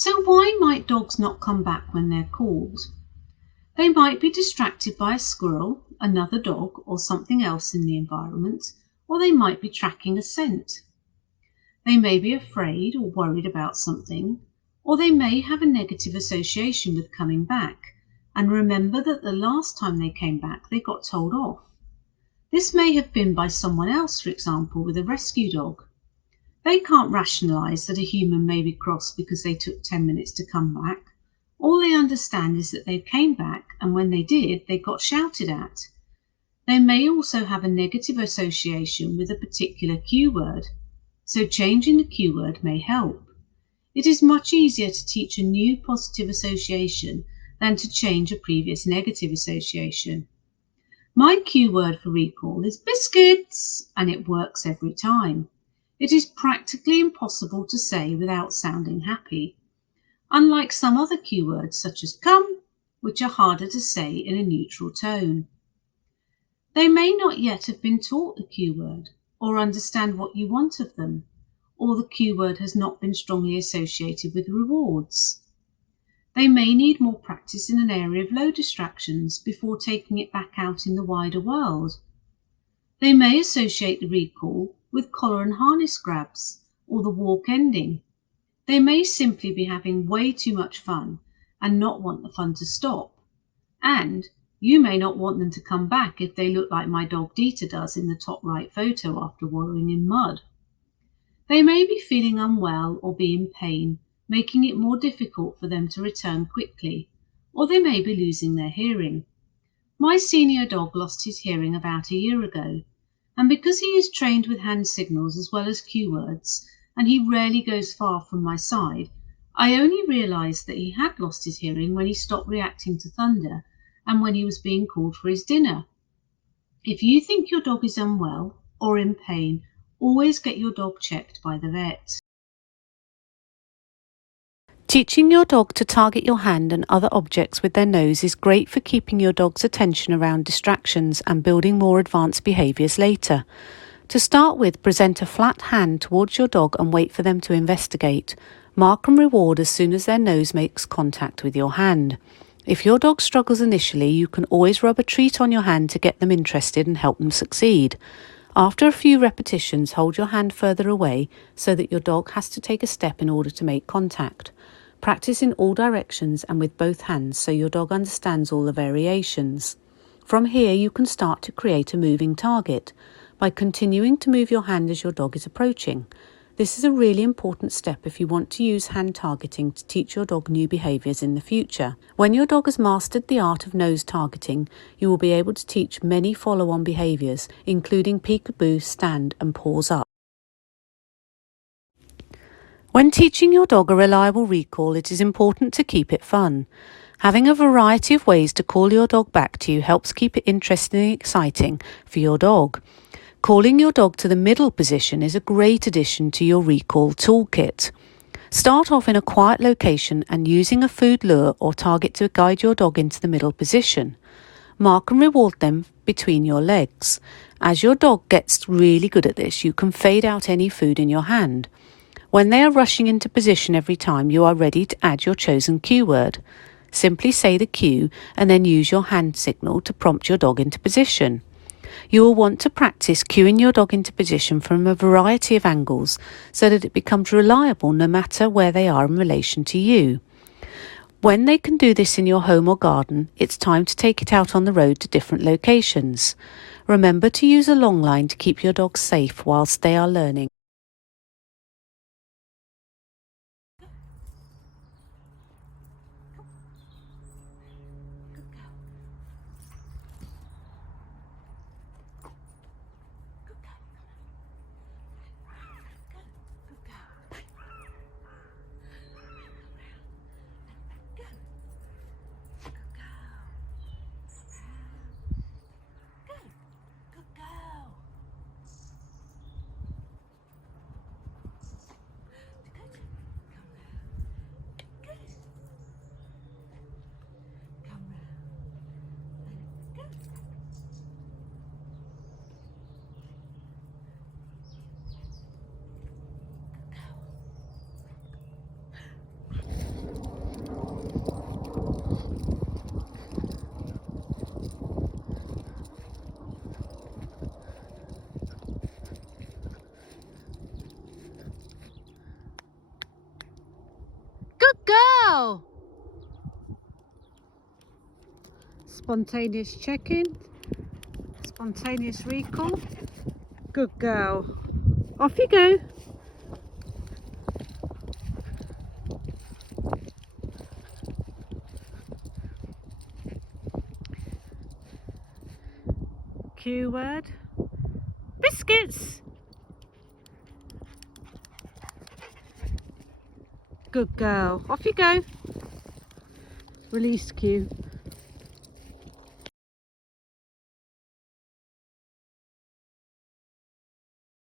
So why might dogs not come back when they're called? They might be distracted by a squirrel, another dog, or something else in the environment, or they might be tracking a scent. They may be afraid or worried about something, or they may have a negative association with coming back and remember that the last time they came back they got told off. This may have been by someone else, for example, with a rescue dog. They can't rationalise that a human may be cross because they took 10 minutes to come back. All they understand is that they came back, and when they did, they got shouted at. They may also have a negative association with a particular cue word, so changing the cue word may help. It is much easier to teach a new positive association than to change a previous negative association. My cue word for recall is biscuits, and it works every time. It is practically impossible to say without sounding happy, unlike some other cue words such as come, which are harder to say in a neutral tone. They may not yet have been taught the cue word or understand what you want of them, or the cue word has not been strongly associated with rewards. They may need more practice in an area of low distractions before taking it back out in the wider world. They may associate the recall with collar and harness grabs or the walk ending. They may simply be having way too much fun and not want the fun to stop. And you may not want them to come back if they look like my dog Dieter does in the top right photo after wallowing in mud. They may be feeling unwell or be in pain, making it more difficult for them to return quickly, or they may be losing their hearing. My senior dog lost his hearing about a year ago, and because he is trained with hand signals as well as cue words, and he rarely goes far from my side, I only realised that he had lost his hearing when he stopped reacting to thunder and when he was being called for his dinner. If you think your dog is unwell or in pain, always get your dog checked by the vet. Teaching your dog to target your hand and other objects with their nose is great for keeping your dog's attention around distractions and building more advanced behaviours later. To start with, present a flat hand towards your dog and wait for them to investigate. Mark and reward as soon as their nose makes contact with your hand. If your dog struggles initially, you can always rub a treat on your hand to get them interested and help them succeed. After a few repetitions, hold your hand further away so that your dog has to take a step in order to make contact. Practice in all directions and with both hands so your dog understands all the variations. From here, you can start to create a moving target by continuing to move your hand as your dog is approaching. This is a really important step if you want to use hand targeting to teach your dog new behaviours in the future. When your dog has mastered the art of nose targeting, you will be able to teach many follow-on behaviours, including peekaboo, stand and paws up. When teaching your dog a reliable recall, it is important to keep it fun. Having a variety of ways to call your dog back to you helps keep it interesting and exciting for your dog. Calling your dog to the middle position is a great addition to your recall toolkit. Start off in a quiet location and using a food lure or target to guide your dog into the middle position. Mark and reward them between your legs. As your dog gets really good at this, you can fade out any food in your hand. When they are rushing into position every time, you are ready to add your chosen cue word. Simply say the cue and then use your hand signal to prompt your dog into position. You will want to practice cueing your dog into position from a variety of angles so that it becomes reliable no matter where they are in relation to you. When they can do this in your home or garden, it's time to take it out on the road to different locations. Remember to use a long line to keep your dog safe whilst they are learning. Spontaneous check-in. Spontaneous recall. Good girl. Off you go. Cue word. Biscuits. Good girl. Off you go. Release cue.